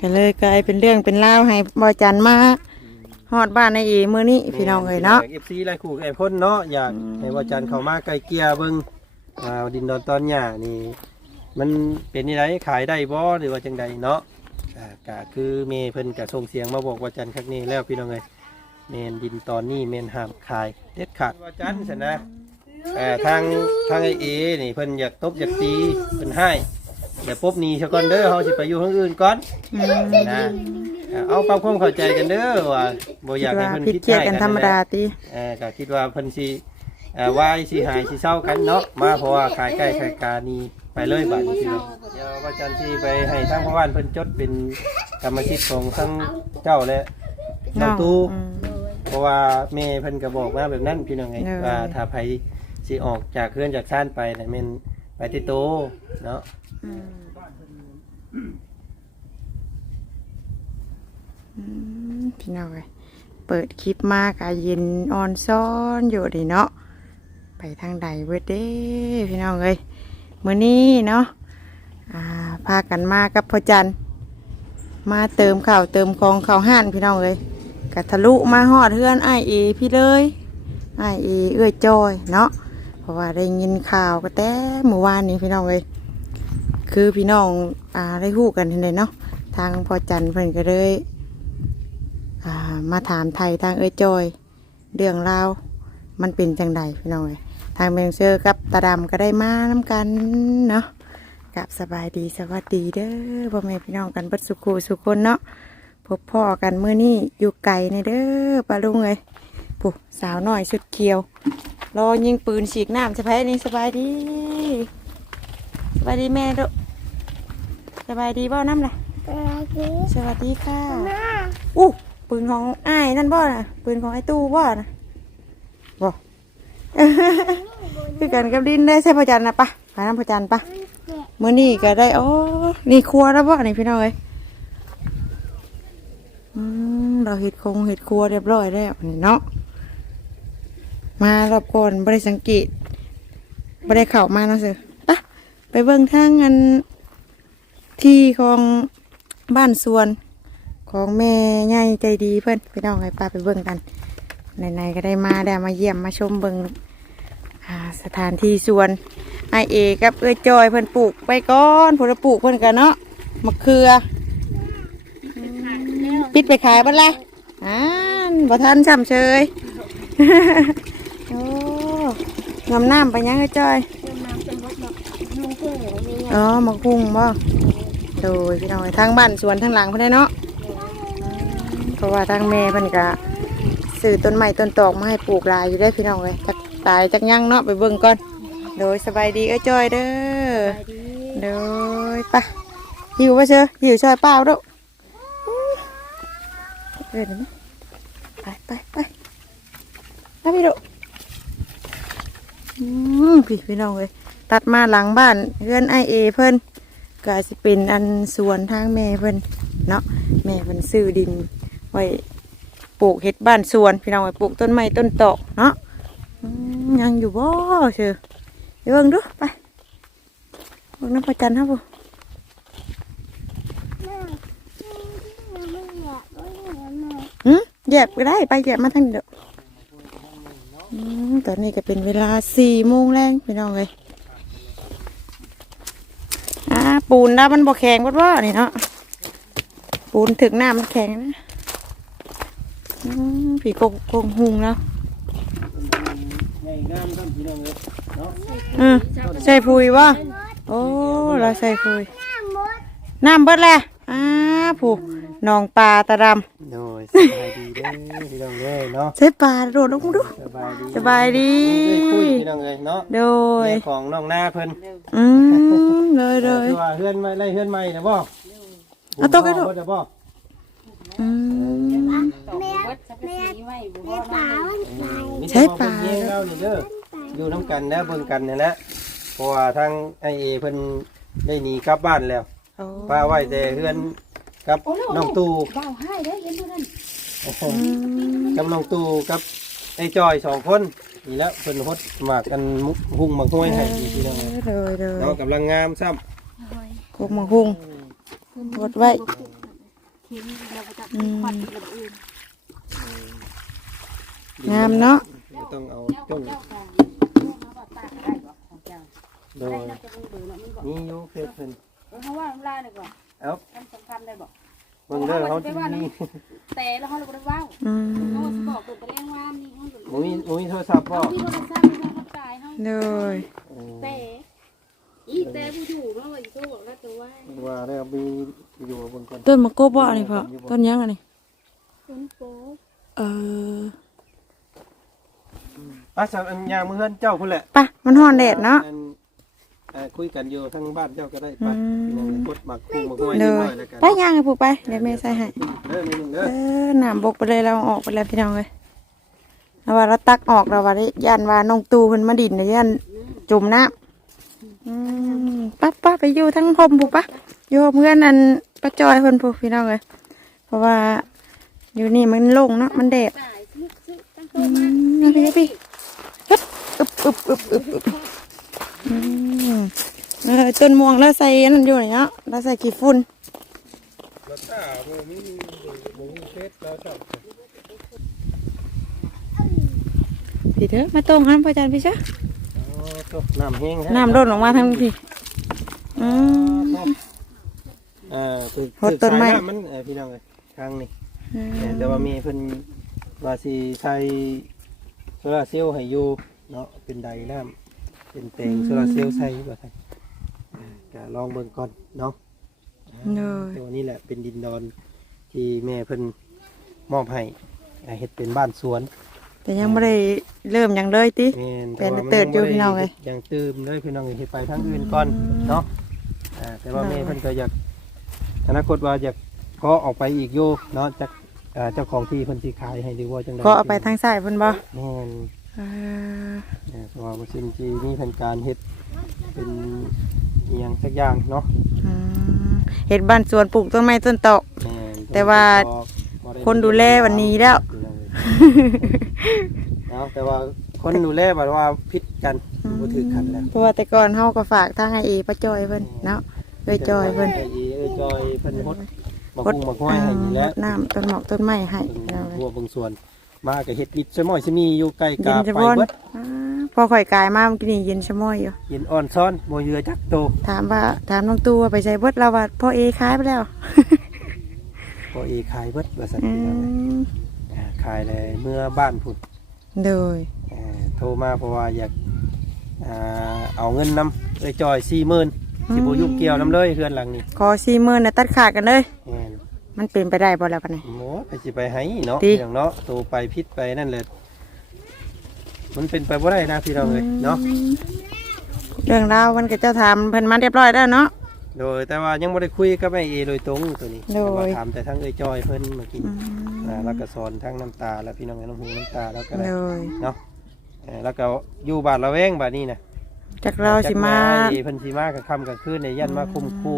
ก็เลยกลายเป็นเรื่องเป็นราวให้บอจันมาฮอดบ้านในเอมื้อนี้พี่น้องเอ้ยเนาะ เอฟซีไล่ขู่ไอ้พ่นเนาะอยากให้ว่าจันทร์เข้ามาไกลเกลี่ยเบิ่งอ่าดินดอนตอนหญ้านี่ มันเป็นนี่ไรขายได้บ่หรือว่าจังใดเนาะอ่าก็คือเมย์เพิ่นก็ส่งเสียงมาบอกว่าจันทร์ครั้งนี้แล้วพี่น้องเอ้ยเมนดินตอนนี้เมนห้ามขายเด็ดขาดว่าจันทร์ชนะเอ่อทางทางไอเอนี่เพิ่นอยากตบอยากตีเพิ่นให้ เดี๋ยวปุ๊บหนี้ซะก่อนเด้อเฮาสิไปอยู่ทางอื่นก่อนอืมนะเอาปรับความเข้าใจกันเด้อว่าบ่อยากให้ว่าเพิ่นผิดคิดเกียดให้กันธรรมดาติเออก็คิดว่าเพิ่นสิเอ่อวายสิหายสิเศร้ากันเนาะมาเพราะว่าขายใกล้ขายกานี่ไปเลยบาดนี้พี่น้องเดี๋ยวว่าจันทร์สิไปให้ทางพ่อบ้านเพิ่นจดเป็นกรรมสิทธิ์ของทั้งเจ้าและน้องตู้อืมเพราะว่าแม่เพิ่นก็บอกมาแบบนั้นพี่น้องไงเออว่าถ้าไผสิออกจากเคลื่อนจากซ่านไปน่ะแม่นไปที่โตเนาะอืมอืม พี่น้องเอ้ยเปิดคลิปมากอะเย็นออนซ้อนอยู่ดิเนาะไปทางใดเวดเด้พี่น้องเอ้ยมื้อนี้เนาะอ่าพากันมากับพ่อจันมาเติมข้าวเติมของข้าวห้านพี่น้องเอ้ยกะทะลุมาฮอดเฮือนไอเอพี่เลยไอเอเอื้อยจอยเนาะเพราะว่าได้ยินข่าวก็แต่เมื่อวานนี้พี่น้องเอ้ย คือพี่น้องอ่าได้ฮู้กันเลยเนาะทางพอจันเพิ่นก็เลยอ่ามาถามไทยทางเอ้ยจอย เรื่องราวมันเป็นจังใดพี่น้องเอ้ยทางเมงเซอร์กับตาดำก็ได้มาน้กันเนาะกับสบายดีสวัสดีเด้อพ่อแม่พี่น้องกันเบัดสุขูสุคนเนาะพบพ่อกันเมื่อนี้อยู่ไกลในเด้อปลาลุงเอ้ยปุ๊สาวน้อยสุดเคียว รอยิงปืนฉีกน้ำสะพายนี่สบายดี สบายดีแม่ดุสบายดีบ่น้ำล่ะสวัสดีค่ะอู้ปืนของอ้ายนั่นบ่น่ะปืนของไอ้ตู้บ่น่ะบ่คือกันกับดินได้ใช่พ่อจันนะปะไปน้ำพ่อจันปะเมื่อนี้ก็ได้โอ้นี่ครัวแล้วบ่นี่พี่น้องเอ้ยอืมเราเห็ดคงเห็ดครัวเรียบร้อยแล้วนี่เนาะมารอบก่อนบริสังเกตบริเข้ามาเนาะเสือปะ ไปเบิ่งทางอันที่ของบ้านสวน ของแม่ใหญ่ใจดีเพื่อนพี่น้องให้ป้าไปเบิ่งกันไหนๆก็ได้มาได้มาเยี่ยมมาชมเบิ่งอ่าสถานที่สวนไอเอกับเอ้ยจอยเพิ่อนปลูกไปก่อนผลปลูกเพิ่อนกันเนาะมะเขือปิดไปขายบ้านละอ่านบ่ทันช่ำเชยโอ้งำน้ำไปยังเอ้ยจอย อ๋อมักพุงบ่โดยพี่น้องทางบ้านสวนทางหลังเพิ่นได้เนาะเพราะว่าทางแม่เพิ่นก็ซื้อต้นไม้ต้นตอกมาให้ปลูกหลายอยู่ได้พี่น้องเลยจักตายจักยั่งเนาะไปเบิ่งก่อน โดยสบายดีเอ้ยจอยเด้อโดยไปะหิวป่ะเชอหิวช่อยเปล่าเด้อเดินไหมไปไปไปไปพี่ดุอืมพี่พี่น้องเลย ตัดมาหลังบ้านเพื่อนไอเอเพิ่นก็สิเป็นอันสวนทางแม่เพิ่นเนาะแม่เพิ่นซื้อดินไว้ปลูกเห็ดบ้านสวนพี่น้องไว้ปลูกต้นไม้ต้นตอกเนาะยังอยู่บ่เชื่อไปเบิ่งดูไปเบิ่งน้ำประจันครับผมหืมแยบก็ได้ไปแยบมาทางนี้เด้ออืมตอนนี้ก็เป็นเวลาสี่โมงแรงพี่น้องเลย ปูนดามันบ่แข็งวัดว่านี่เนาะปูนถึงหน้ามันแข็งนะผีโกงกงหุงแล้วใหญ่งามท่านพี่น้องเลยเนาะอืมใส่ปุยบ่โอ้เราใส่ปุยน้ำเบิดแล้วอ่า ผู้น้องปลาตาดโดยสบายดีเด้อพี่น้องเด้อเนาะำใส่ปลาโดดลงมาดู สบายดีสบายดีเอ้ยคุยพี่น้องเลยเนาะโดยแม่ของน้องหน้าเพิ่นอืมเลยเลยคือว่าเฮือนไม่ไล่เฮือนใหม่นะบ่เอาโต๊ะให้ดู บ่ได้บ่อืมมีใช้แต่ปลาเพิ่นเลี้ยงเรานี่เด้ออยู่น้ำกันนะเบิ่งกันนี่แหละเพราะว่าทางไอเอเพิ่นได้หนีกลับบ้านแล้ว โอ้ ป้าไว้แต่เฮือน กับน้องตู่เบาให้ได้เห็นเท่านั้นอืมกับน้องตู่กับไอ้จอยสองคนนี่แหล้วเพิ่นฮดหมากกันมุกหุ่งหมากห้วยให้อีกพี่น้องเอ้ยเลยเลยเนาะกำลังงามซ้ำกบมาหุงกดไว้ ทิ้งเราก็จะอืมควันระอื่นงามเนาะไม่ต้องเอาเจ้าจ้องเจ้าค่ะพวกเขาบอกตากได้บอกของเจ้าโดอะไรยน่าจะมีเบอร์เนาะมีบอกนี่อยู่เฟซเพิ่นเออเขาว่าลายเลยก่อน เอ้าทำสำคัญเลยบอกเบิ่งเด้อเขาที่นี่แต่แล้วเขาเลยบ่ได้ว้าวอืเขามบอกตัวแรงว่านี่เขาบ่มีบ่มีโทรศัพท์บ่เขาที่เขาสร้างเขาตายเขาเลยโอ้แต่อีแต่ผู้ถูกเนาะว่าอีตัวบอกแล้วตัวว่าว่าแล้วมีอยู่เบิ่งก่อนต้นมะกบบ่อันนี้พ่อต้นยังอันนี้คุณโป๊เอออะสักอันยางมือเฮือนเจ้าพุ่นแหละไปะมันฮ้อนแดดเนาะอัเอ่อคุยกันอยู่ทั้งบ้านเจ้าก็ได้ไปอืมนั่งกดหมักคู่หมักห้อยเลนิดหน่อยยแล้วกันไปย่างให้ผูกไปเดี๋ยวแม่ใส่ให้ เด้อนี่หนึงเอเด้ออน้ำบกไปเลยเราออกไปแล้วพี่น้องเลยแล้วว่าเราตักออกเราว่าได้ยันว่าน้องตูเพิ่นมาดินเลยยันจุ่มน้ำอืมไป้าป้าไปอยู่ทั้งพมผูกปะอยู่เพื่อนอันป้าจอยเพิ่นผูกพี่น้องเลยเพราะว่าอยู่นี่มันโล่งเนาะมันแดดตายซึกซึกตั้งอืตัวมามเอาพี่เอาพี่ฮึบอึบอึบอึบอึบอึบอืม เออต้นม่วงแล้วใส่อันนั่นอยู่นี่เนาะแล้วใส่ขี้ฝุ่นแล้วถ้าบ่มีบ่มีเฟซแล้วครับพี่เถอะมาตรงหันพ่อจันพี่จ้ะอ๋อตกน้ำแห้งฮะน้ำร่นออกมาทางพี่อืมเอ่อตึกรถต้นไม้สายำมันเอ่อพี่น้องเอ้ยทางนี้เอ่อแต่ว่ามีเพิ่นว่าสิใช้โซลาร์เซลล์ให้อยู่เนาะเป็นไดน้ำ เป็นเตงโซลาร์เซลล์ใส่บ่ใส่เอ่อก็ลองเบิ่งก่อนเนาะเลยแต่วันนี้แหละเป็นดินดอนที่แม่เพิ่นมอบให้อ่าเฮ็ดเป็นบ้านสวน แต่ยังไม่ได้เริ่มหยังเลยติ แม่นเป็นว่ามัเติดอยู่บ่ไพี่น้องเอ้ยยังตื่มเลยพี่น้องเอ้ยเฮ็ดไปทางอื่นก่อนเนาะอ่าแต่ว่าแม่เพิ่นก็อยากอนาคตว่าอยากก็ออกไปอีกอยู่เนาะจากอ่าเจ้าของที่เพิ่นสิขายให้หรือว่าจังไดก็เอาไปทางซ้ายเพิ่นบ่แม่น เอออ่าเพราะว่าบ่ซินจีมีแผนการเฮ็ดเป็นอีหยังสักอย่างเนาะอืมเห็ดบ้านสวนปลูกต้นไม้ต้นตอก แม่นแต่ว่าบ่ไคนดูแลวันนี้แล้ว เนาะแต่ว่าคนดูแลแบบว่าพิษกันบ่ถือกันแล้ว เพราะว่าแต่ก่อนเฮาก็ฝากทางไอเอป้าจอยเพิ่นเนาะเอ้ยจอยเพิ่นไอ้เอ้ยจอยเพิ่นฮดมาคุ้งมาห้อยให้นี่แหรละดน้ำต้นหมอกต้นไม้ให้เป็นเราเลยบัวบางส่วน มากับเฮ็ดวิดสมอยสมีอยู่ใกล้เย็กานจะไปบ่นเบิดอ่าพอข่อยกายมาเมื่อกี้นี่เย็นชะม้อยอยู่เย็นอ่อนซ้อนบ่เยือจักโต ถามว่าถามน้องตูว่าไปใช้เบิดเราว่าพ่อเอขายไปแล้วพอเอขายเบิดว่าซั่นอืพี่น้องเอ้ยมอ่าขายเลยเมื่อบ้านพุ่นโดยอ่าโทรมาเพราะว่าอยากอ่าเอาเงินนำเอ้ยจอย40,000สิบ่ยุ่งเกี่ยวนํเลยเฮือนหลังนี้ขอสี่หมื่นนะตัดขาดกันเลยแม่นมันเป็นไปได้บ่แล้วปะเนี่ย โอ้ไปสิไปให้เนาะติ อย่างเนาะโตไปพิษไปนั่นเลยมันเป็นไปบ่ได้นะพี่น้องเอ้ยเนาะเรื่องราวมันก็เจ้าถามเพิ่นมาเรียบร้อยแล้วเนาะ โดยแต่ว่ายังไม่ได้คุยกับไอ้เอโดยตรงตัวนี้โดย แต่ว่าถามแต่ทั้งเอ้ยจอยเพิ่นเมื่อกี้อืมอ่าแล้วก็สอนทั้งน้ำตาแล้วพี่น้องไอ้น้ำหูน้ำตาแล้วก็ได้โดยเนาะเอ่อแล้วก็อยู่บาดละแวงบาดนี้นะ จากเราสิมาจากแไอ้เพิ่นสิมากับค่ำกับคืนในยันมาคุมคู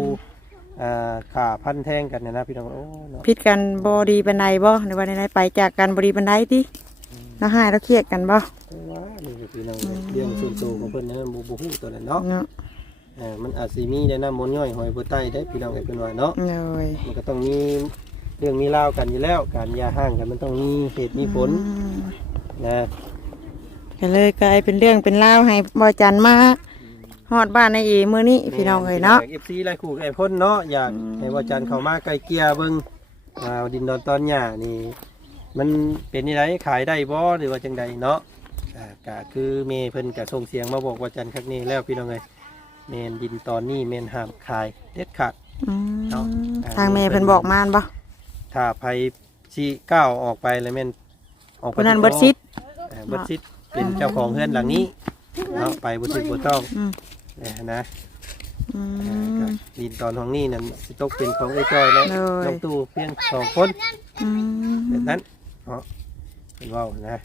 อ่าขาพันแทงกันเนี่ยนะพี่น้องโอ้เนาะพิดกันบอดีบันไดบ่ในวันใดไปจากกันบอดีบันไดติเราหายเราเครียดกันบ่ว่านี่ก็พี่น้องเอ้ยเรื่องส่วนตัวของเพิ่นนั้นบ่บ่ฮู้ตัวนั้นเนาะเนาะเออมันอาจสิมีได้น้ำมนต์ย่อยหอยบ่ใต้ได้พี่น้องไอ้เพิ่นว่าเนาะโดยมันก็ต้องมีเรื่องมีราวกันอยู่แล้ว การอยาห่างกันมันต้องมีเหตุมีผลอืมนะก็เลยกลายเป็นเรื่องเป็นราวให้บอจันมา ฮอดบ้านในเอมื้อนี้พี่น้องเอ้ยเนาะ เอฟซีไรขู่ไอ้พ่นเนาะอยากอืม ให้ว่าจันเข้ามาไกลเกลียเบิ่งอ่าดินดอนตอนหญ้านี่ มันเป็นนี่ไรขายได้บ่หรือว่าจังใดเนาะอ่าก็คือเมย์เพิ่นก็ส่งเสียงมาบอกว่าจันครั้งนี้แล้วพี่น้องเอ้ยเมนดินตอนนี้เมนห้ามขายเด็ดขาด อืมเนาะอ่าทางแม่เพิ่นบอกมานบ่ถ้าไผสิก้าวออกไปแล้วแม่นออกไปคนนั้นเบิดชิด อ่าเบิดชิดเป็นเจ้าของเฮือนหลังนี้เนาะไปบ่ถูกบ่ต้องอืม เอ้ยนะอือ่ามก็ดินตอนของนี่นั่นสิตกเป็นของไอ้จอยแล้วเลย น้องตู้เพียงสองคนอืมแบบนั้นเนาะเป็นเว่านะ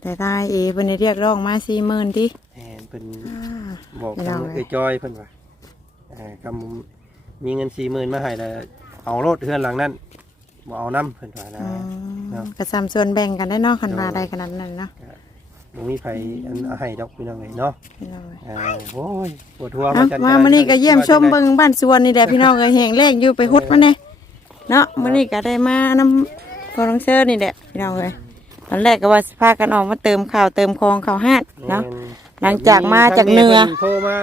แต่ทางเอเพิ่นได้เรียกร้องมา40,000ติแอนเป็น อ่า บอกไม่ทางเอาเลย ไอ้จอยเพิ่นว่าอ่าคำมีเงินสี่หมื่นมาให้แล้วเอารถเฮือนหลังนั้นบ่เอาน้ำเพิ่นว่านะ อืครัมบกระซำส่วนแบ่งกันได้เนาะคันว่าได้ขนาดนั้นเนาะ บ่มีไผอันเอาให้ดอกพี่น้องเอ้ยเนาะพี่น้องเอ้ยอ่าโอ้ยปวดหัวอะจัดมาการมื้อนี้ก็เยี่ยมชมเบิ่งบ้านสวนนี่แหละพี่น้องเอ้ยแห้งแล้งอยู่ไปฮุดมาแน่เนาะมื้อนี้ก็ได้มาน้ำพอน้องเชิญนี่แหละพี่น้องเอ้ยตอนแรกก็ว่าสิพากันออกมาเติมข้าวเติมของข้าวห้านเนาะ หลังจากมาจากเหนือ โทรมา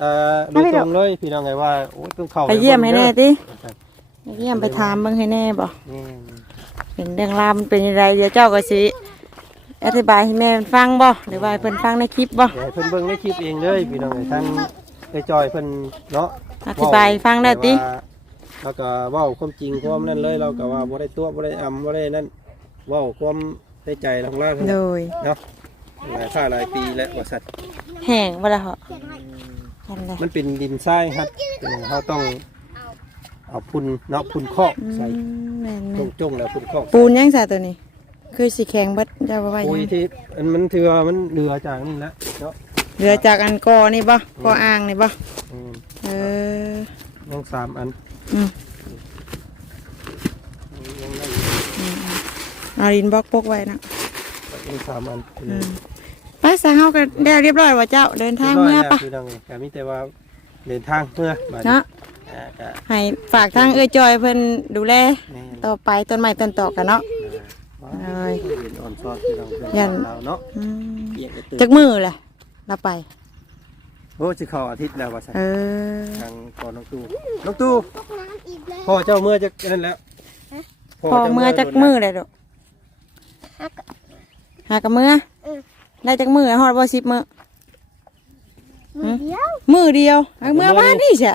เอ่อโดยตรงเลยพี่น้องไงว่าโอ้ยต้องเข้าไปเยี่ยมให้แน่เด้อติไปเยี่ยมไปถามเบิ่งให้แน่บ่ นี่เป็นเรื่องราวมันเป็นยังไงเดี๋ยวเจ้าก็สิ อธิบายให้แม่ฟังบ่หรือว่าให้เพิ่นฟังในคลิปบ่เดี๋ยวให้เพิ่นเบิ่งในคลิปเองเลยพี่น้องไงทั้งไปจอยเพิ่นเนาะอธิบายให้ฟังได้ติแล้วก็เว้าความจริงความนั่นเลยเราก็ว่าบ่ได้ตัวบ่ได้อำบ่ได้นั่นเว้าความในใจของเราโดยเนาะหลายค่าหลายปีแล้วว่าสัตว์แห้งบ่ล่ะเหรอยันเลยมันเป็นดินทรายครับเขาต้องเอาพุ่นเนาะพุ่นคอกอืใส่มแม่นจงๆแล้วพุ่นคอก ๆปูนยังซะตัวนี้ คือสิแข็งเบิดเจ้าบ่ว่าหปุยัยงที่อันมันถือว่ามันเหลือจากนี่แหละเนาะเหลือจากอันกอนี่บ่กออ่างนี่บ่อืมเออ ยังสามอันอืม ยังได้เอาดินบล็อกปกไว้นะยังสามอันอืมไปซะเฮาก็ได้เรียบร้อยว่าเจ้าเดินทางเมื่อปะคือต้องแต่มีแต่ว่าเดินทางเมื่อบัดเนาะอ่าก็ให้ฝากทางเอ้ยจอยเพิ่นดูแลแม่นต่อไปต้นไม้ต้นตอกกันเนาะว้าเอ้ยเห็นอ่อนซอสที่เราเดินยัน เราเนาะอืมเปียกกระตือจักมือแหละเราไป โอ้สิเข้าอาทิตย์แล้วว่าซั่นเออ ทางก่อนน้องตู้น้องตู้พ่อเจ้าเมื่อจะนั่นแล้วพอเมื่อจักมือเลยดอกหากับมือได้จักมือฮอดบ่สิบมือ มือเดียวมือเดียวเอามือบ้านนี่ใช่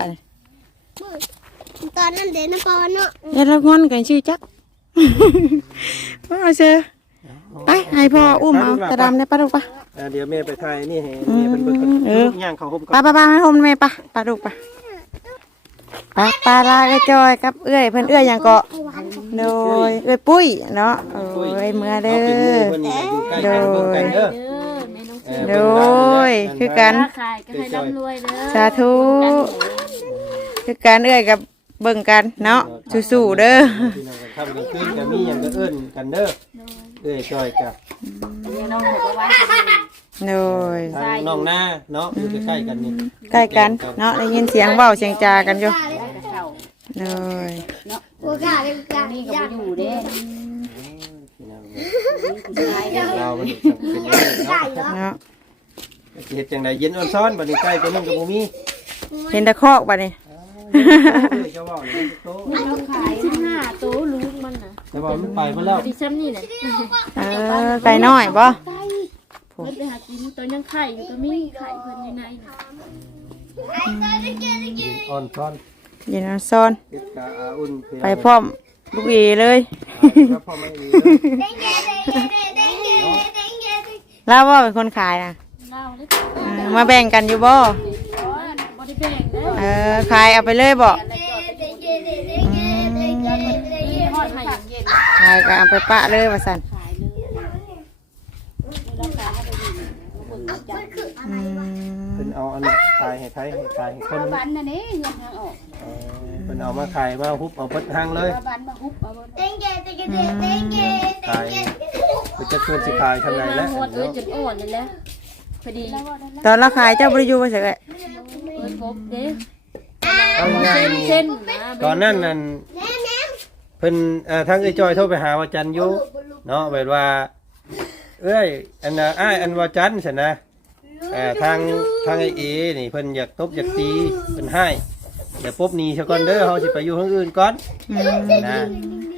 ตอนนั้นเดนนครเนาะ อย่าละงอนกันชื่อจัก ว่าเชอ ไปให้พ่ออุ้มเอาตะดำได้ปะลูกปะอ่าเดี๋ยวแม่ไปถ่ายนี่ให้แม่เป็นเบิ่งกันเออย่างเขาห่มไปก่อนไปไปให้ผมแม่ปะปะลูกปะปะปลาลาเอ้ยจอยกับเอื้อยเพิ่นเอื้อยหยังเกาะโดยเอื้อยปุ้ยเนาะเอ้ยเมื่อเด้เอาเป็นหมู่อ เพิ่นนี่อยู่ใกล้กันเบิ่งกันเด้อเด้อแม่น้องเอเสืออโดยคือกัน ค้าขายก็ให้ร่ำรวยเด้อสาธุ คือการเอื้อยกับเบิ่งกันเนาะสู้ๆเด้อ พี่น้องกันทำกันขึ้นก็มีหยังก็เอิ้นกันเด้อ เอ้ยจอยกับแม่น้องบอกว่าว่าจะดีโดยทางน้องหน้าเนาะอยู่ใกล้ๆกันนี่ใกล้กันเนาะได้ยินเสียงเว้าเสียงจากันอยู่แต่เข่าโดยกูกล้าเลยกูกล้านี่ก็บ่อยู่เด้พี่น้องเอ้ยเรามันเป็นอย่างนี้เนาะเนาะเฮ็ดจังไดเย็นอ่อนซ้อนบัดนี้ใกล้ไปนึงก็บ่มีเห็นแตะคอกบัดนี้เอ้ยเจ้าเว้านี่โตเราขายห้าโต๊ะลูกมันน่ะ แต่ว่ามันไปเพิ่นแล้วดิฉันนี่แหละเออไก่น้อยบ่เพิ่นไปหากินตัวยังไข่อยู่ก็มีไข่เพิ่นอยู่ในน่ะอ่อนซ้อนเย็นซ้อนเฮ็ดกะอาอุ่นไปพร้อมลูกเอเลยครับพ่อไม่มีเด้อลาวว่าเป็นคนขายนะเล่าเลยเออมาแบ่งกันอยู่บ่อ๋อบ่ได้แบ่งเด้อเออขายเอาไปเลยบ่ฮอดให้เย็น ขายก็เอาไปปะเลยว่าซั่นขายเลยราคาก็ไปอยู่บ่เบิ่งจักอืมเพิ่นเอาอันขายให้ไผให้ขายให้คนบ้านน่ะนี่เงินทางออกเออเพิ่นเอามาขายมาฮุบเอาเบิดทางเลยบ้านมาฮุบเอาบ่เต้นเกเต้นเกเต้นเกเต้นเกขายเพิ่นจะชวนสิขายทางไหนแล้วหมดเลยจนอ่อนเลยแหละพอดีตอนเราขายเจ้าบ่ได้อยู่ว่าซั่นแหละเอิ้นครบเด้เอาง่ายเส้นๆนี่เส้นนะตอนนั้นนั่น เพิ่นเอ่อทางเอ้ยจอยโทรไปหาว่าจันอยู่เนาะแบบว่า เอ้ยอันน่ะอ้ายอันว่าจันซั่นนะเอ่อทางทางไอ้เอนี่เพิ่นอยากตบอยากตีเพิ่นให้เดี๋ยวปบหนี้ซะก่อนเด้อเฮาสิไปอยู่ทางอื่นก่อนอืมนะ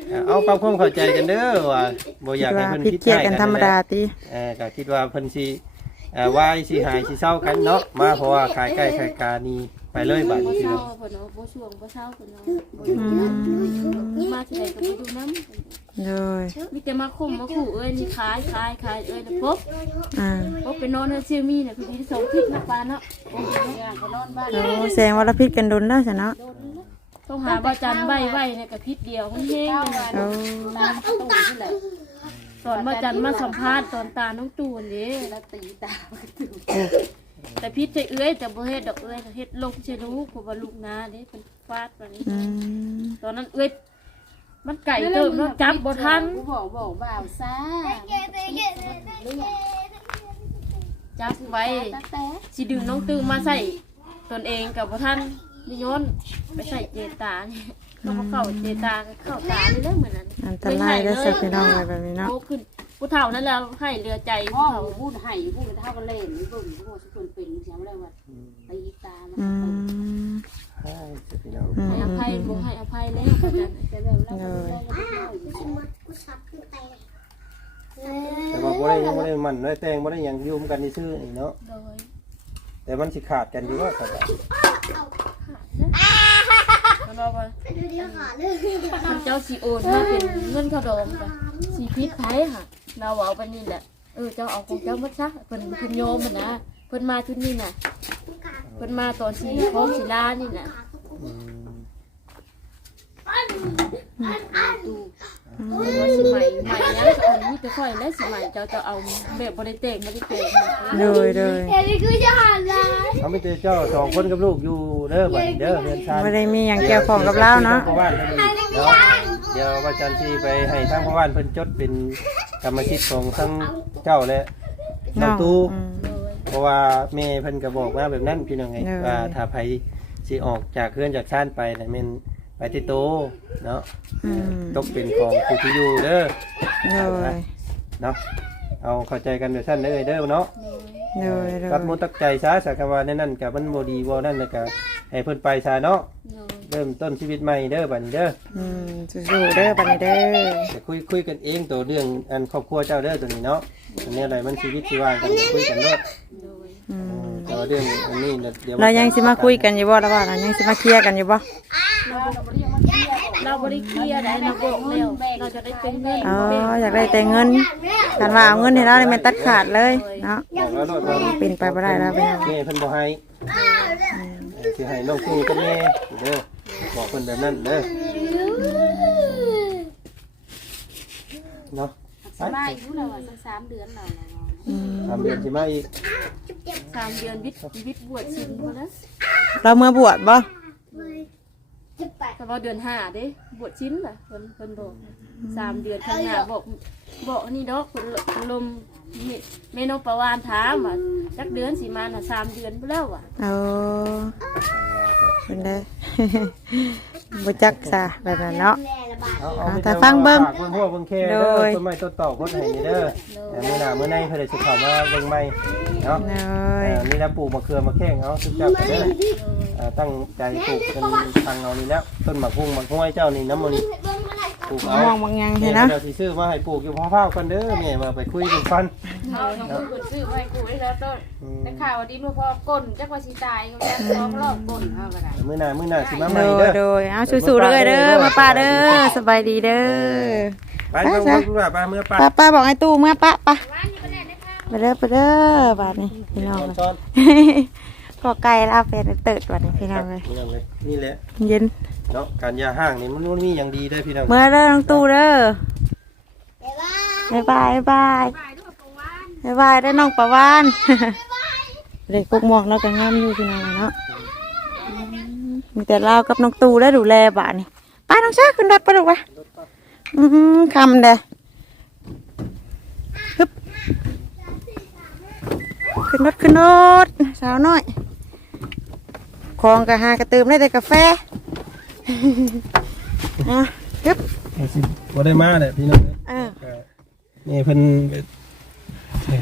เอ่อเอาปรับความเข้าใจกันเด้อว่าบ่อยากให้ว่าเพิ่นผิดคิดเกียดให้กันธรรมดาติเออก็คิดว่าเพิ่นสิเอ่อวายสิหายสิเศร้ากันเนาะมาเพราะว่าขายใกล้ขายกานี่ ไปเลยบัดบ่นี้พี่เศร้าน้องเพิ่นเอาบ่ช่วงบ่เศร้าเพิ่นเอาอืมมาที่ไหนก็บ่ดูน้โดยำมีแต่มาข่มมาขู่เอ้ยนี่ขายขายขายเอ้ยแล้วปุ๊บอ่าปุ๊บไปนอนเฮือนซิมีน่ะพอดีสองทิศมาปานเนาะโอ้ยย่างก็นอนบ้านโอ้แสดงว่าเราผิดกันโดนแล้วซั่นเนาะต้องหาบ่จันไว้ไว้เนี่ยก็พิษเดียวมันแห้งเลยโอ้ตอนบ่จันมาสัมภาษณ์ตอนตาน้องตูนเด้แล้วตีตา แต่พิษใช่เอ้ยแต่บ่เฮ็ดดอกเอ้ยเฮ็ดลงใช่ลูกเพราะว่าลูกนาเด้เป็นฟาดว่านี้อืมตอนนั้นเอ้ยมันไก่เติมเนาะจับบ่ทันบอกบอกบ่าวซ่าจับไว้ตักแต่สิดึงน้องตือมาใส่ตนเองกับบ่ทันนิยนไปใส่เจตานี่ก็มาเข้าเจตาเข้าตาเลยเลยเหมือนนั้นอันตรายได้อสักพี่น้องอะไรแบบนี้เนาะ โตขึ้น ผู้เฒ่านั่นแหละให้เรือใจพ่อผู้เฒ่าพูดให้พูดเท่ากันเล่นนี่เบิ่งผู้สุคนเป็นเสียงอะไรวะตีตาอืมใช่พี่น้องอืมให้อภัยบ่ให้อภัยแล้วก็จะแต่แบบแล้วก็ได้ก็ได้กูชิมดกูสับกูแตกแต่ว่าบ่ได้ยังบ่ได้มันได้แต่งบ่ได้หยังอยู่กันนี่ซื่อนี่เนาะโดยแต่มันสิขาดกันอยู่ว่าครับแล้วเราว่าดูดิขาเลยเจ้าสีโอนมาเป็นเงินเขาดองจ้ะสีพิษไผค่ะ เราเอาไปนี่แหละเออเจ้าเอาของเจ้ามาซะเพิ่นเพิ่นโยมมันนะเพิ่นมาชุดนี้น่ะเพิ่นมาตอนสีของศิลานี่น่ะอืมว่าสิใหม่ใหม่ยังก็อันนี้ไปค่อยแล้วสิใหม่เจ้าจะเอาแบบบ่ได้แต่งบ่ได้แต่งเลยเลยเดี๋ยวนี้คือจะหันละเขาไม่เจอเจ้าสองคนกับลูกอยู่เด้อบัดนี้เด้อเรือนชานไม่ได้มีอย่างเกี่ยวของกับเราเนาะพ่อบ้านเพิ่นเนาะเดี๋ยวว่าจันทร์ที่ไปให้ทางพ่อบ้านเพิ่นจดเป็น กรรมสิทธิ์ของทั้งเจ้าและน้องตู้อืม เพราะว่าแม่เพิ่นก็บอกมาแบบนั้นพี่น้องไงเออ ว่าถ้าไผสิออกจากเคลื่อนจากชานไปน่ะแม่นไปที่โตเนาะอืมตกเป็นของผู้ที่อยู่เด้อเลยเนาะเอาเข้าใจกันด้วยท่านเด้อเด้อเนาะ เลยเลยตัดมุตักใจซะสักว่าในนั้นกับมันบ่ดีบ่นั่นน่ะก็ให้เพิ่นไปซะเนาะ เริ่มต้นชีวิตใหม่เด้อบัดนี้เด้ออืมสู้ๆเด้อบัดนี้เด้อจะคุยคุยกันเองตัวเรื่องอันครอบครัวเจ้าเด้อตัวนี้เนาะอันนี้อะไรมันชีวิตชีวากันคุยกันเนาะอืมแต่ว่าเรื่องอันนี้เนี่ยเดี๋ยวเรายังสิมาคุยกันอยู่บ่แล้วว่าเรายังสิมาเคลียร์กันอยู่บ่เราบ่ได้เคลียร์ได้เราบอกแล้วเราจะได้เป็นเงินอ๋ออยากได้แต่เงินกันว่าเอาเงินให้เรานี่มันตัดขาดเลยเนาะบอกแล้วโลดว่าเป็นไปบ่ได้แล้วเป็นยังไงแม่เพิ่นบ่ให้สิให้น้องคู่กับแม่เด้อ บอกเพิ่นแบบนั้นเด้อเนาะสบายอยู่แล้วสักสามเดือนแล้วอืมทำเดือนสิมาอีกสามเดือนวิทย์วิทย์บวชชินพอนะเราเมื่อบวชบ่จะแปะแต่ว่าเดือนห้าเด้บวชชิ้นล่ะเพิ่นเพิ่นบอกสามเดือนข้างหน้าบอกบอกนี่ดอกเพิ่นลม แม่นกประวานถามว่าจักเดือนสิมาน่ะสามเดือนพุ่นแล้วว่ะเอาเป็นได้บ่จักซะแบบนั้นเนาะแน่ละบาทเอาเอาแต่ฟังเบิ่งฝากเบิ่งพวกเบิ่งแค่เด้โดอย ต้นไม้ต้นตอกคนให้นี่เด้อแต่มื้อหน้ามื้อในเพิ่นได้สิเข้ามาเบิ่งใหม่เนาะเลเอยอนี่นะปลูกมะเขือมะแข้งเอาทุกเจ้าก็ได้เอ่อตั้งใจปลูกเป็นทางเอานี่แล้วต้นหมากพุ่งหมากห้วยเจ้านี่น้ำมันนี่ ปลูกเอามองบางอย่างเนี่เห็ยนนะเดี๋ยวสิซื้อมาให้ปลูกอยู่พ่อเฝ้ากันเด้อแม่มาไปคุยกันฟันเอาน้องคุณซื้อไว้กูได้แล้วต้นอืมได้ข่าวดีเมื่อพอก้นจักว่าสิตายเขาจะซ้อมรอบก้นเฮาก็ได้มื้อหน้ามื้อหน้าสิมาใหโดม่ยเด้อโดยเอาสู้ๆเด้อเด้อมาป้าเด้อสบายดีเด้อไปเบิ่งไปเบิ่จ้ะงว่าป้าเมื่อป้าป้าป้าบอกให้ตู้เมื่อป้าป้าไปเด้อไปเด้อบาดนี้พี่น้องเลยซ้อน พอไกลแล้วเฟนเติร์ดบาดนี้พี่น้องเลยพี่น้องเลยนี่แหละเย็นเนาะการยาห้างนี่มันมันมีอย่างดีเด้อพี่น้องเมื่อเด้อน้องตู้เด้อเดี๋ยวว่าบายบายบายบายบายได้น้องประวานเลยกุกหมอกแล้วก็งามอยู่พี่น้องเนาะมีแต่เรากับน้องตู้ได้ดูแลบาดนี้ไป้าน้องชาขึ้นรถไปลูกไปอืมคำเด้อฮึบขึ้นรถขึ้นรถสาวน้อย ของกะหากระตืมได้แต่กาแฟอะฮึบสิบ่ได้มาเนี่ยพี่น้องเออก็นี่เพิ่น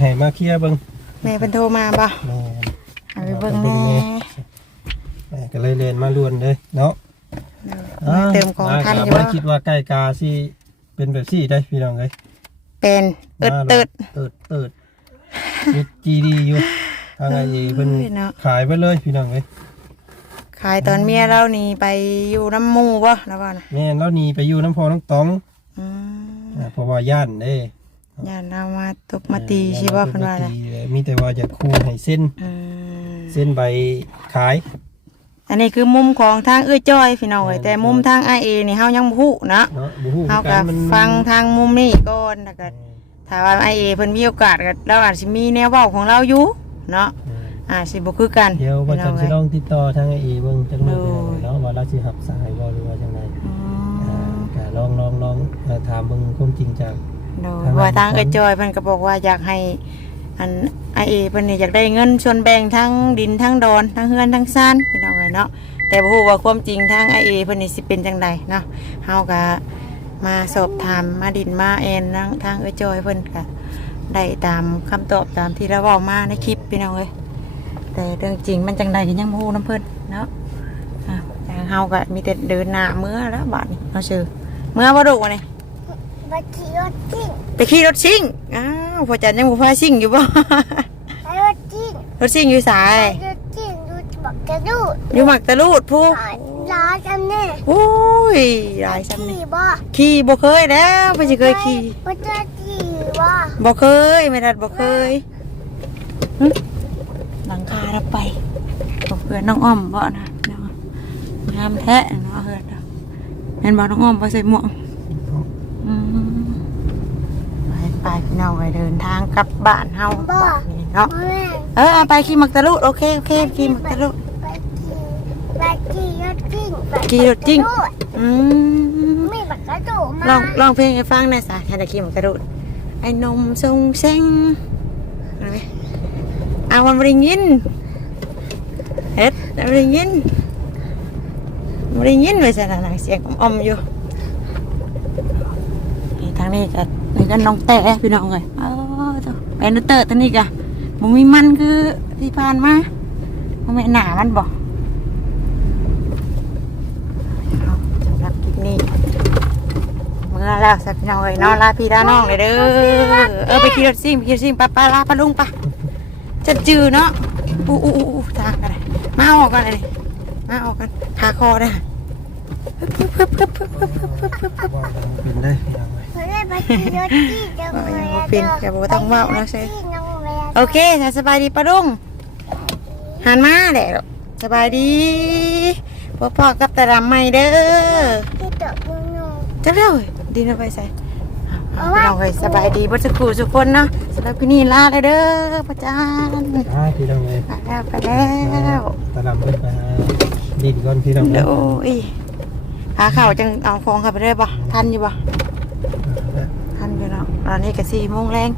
ให้มาเคลียร์เบิ่งแม่เป็นโทรมาบ่แม่เอาไปเบิ่งแม่แม่ก็เลยเรียนมาล้วนเลยเนาะเติมของทันอยู่บ่บ่คิดว่าใกล้กาสิเป็นแบบซี่ได้พี่น้องเอ้ยเป็นอึดตึด เติดเติดมีจีดีอยู่ทางไอ้เพิ่นเอ้ยเนาะ ขายไปเลยพี่น้องเอ้ย ขายตอนเมียเรานี่ไปอยู่น้ำหมูบ่แล้วว่านะแม่นแล้วหนีไปอยู่น้ำพอน้องตองอืมอ่าเพราะว่าย่านเด้อย่าเรามาตบมาตีใช่บ่เพิ่นว่าย่น่ะตีเลยมีแต่ว่าจะคูให้เส้นอืมเส้นใบขายอันนี้คือมุมของทางเอื้อจ้อยพี่น้องเอ้ยแต่มุมทางไอเอนี่เฮายังบ่ฮู้เนาะเนาะบ่ฮู้เฮากัก็นมันฟังทางมุมนี้ก่อนแล้วก็ถ้าว่าไอเอเพิ่นมีโอกาสก็เราอาจสิมีแนวเว้าของเราอยู่เนาะเอออาจสิบ่คือกันเดี๋ยวว่าพี่น้จะองสิเอ้ยลองติดต่อทางไอ้เอเบิ่งจังเลยโอ้ยเนาะว่าเราสิหับสายบ่หรือว่าจังไดอือ่ามก็ลองลองลองเอ่อถามเบิ่งความจริงจากโดยทางว่าทางบ้านเอจอยเพิ่นก็บอกว่าอยากให้อันไอเอเพิ่นนี่อยากได้เงินส่วนแบ่งทั้งดินทั้งดอนทั้งเฮือนทั้งซ่านพี่น้องเอ้ยเนาะแต่บ่ฮู้ว่าความจริงทางไอเอเพิ่นนี่สิเป็นจังไดเนาะเฮาก็มาสอบถามมาดินมาแอนทางทางเอ้ยจอยเพิ่นก็ได้ตามคำตอบตามที่เราเว้ามาในคลิปพี่น้องเอ้ย แต่เรื่องจริงมันจังไดก็ยังบ่ฮู้นํเพิ่นเนาะอะแต่เฮาก็มีแต่เดินหน้าเมื่อแล้วบัดนี้เอาชื่อเมื่อบ่ดุวะนี่บัตรขี่รถจริงไปขี่รถซิ่งอ้าวพ่อจันยังบ่พาซิ่งอยู่บ่ไปรถจริงรถซิ่งอยู่สายไปรถจริงดูบักกระดูดอยู่หมักตะลูดผู้ร้านกันแน่โอ้ยหลายซ้ำนี่ขี่บ่ขี่บ่เคยแล้วไม่ใช่เคยขี่บัตรขี่บ่บ่เคยไม่ได้บ่เคย หึหลังคาเราไปบอกเพื่อนน้องอ้อมบ่นะน้องงามแท้เนาะเฮือนเราเห็นบ่น้องอ้อมบ่ใส่หมวกอืมไปไปพี่น้องไปเดินทางกลับบ้านเฮาบ้านนี่เนาะพ่อแม่เออเอาไปขี่หมักตะลูดโอเคโอเคขี่หมักตะลูดไปขี่ไปขี่รถจริงขี่รถจริงอืมไม่บักกระดูดมาลองลองเพลงให้ฟังหน่อยสะแค่ตะขี่หมักตะลูดไอ้นมทรงเซ็งอะไรไหม เอาวันบริยินเฮ็ดบริยินบริยินไว้สนะนังเสียงอมๆอยู่ทางนี้ก็นี่ก็น้องแต่พี่น้องเลยเออตัวแอนเตอร์ตัวนี้กะมันมีมันคือที่ผ่านมามันไม่หนามันบอกเอาสำหรับคลิปนี้เมื่อแล้วสักพี่น้องเลยนอนลาพี่ลาน้องเลยเด้อเออไปขี่รถซิ่งไปขี่รถซิ่งปะปะลาปะลุงปะ จะจืดเนาะอู้อู้อู้ตากอะไรมาออกกันเลยมาออกกันขาคอได้เป็นได้เป็นแกบอกต้องว่าวนะใช่โอเคสบายดีปะลุงหันมาแหละสบายดีพ่อพ่อกับตาดำใหม่เด้อจะเร็วดีนะไปใส่ เอาเอาเราไปสบายดีบดสักครู่ทุกคนเนาะสำหรับที่นี่ลาเลยเด้อพระจานไปอ่าพี่น้องเอ้ยแล้วไปแล้วตะลำเพิ่นไปหาดินก่อนพี่น้องเดี๋เอ้ยวยอีหาข่าวจังเอาของขับไปได้ปะทันอยู่ปะทันอยู่เนาะตอนนี้ก็สี่โมงแรง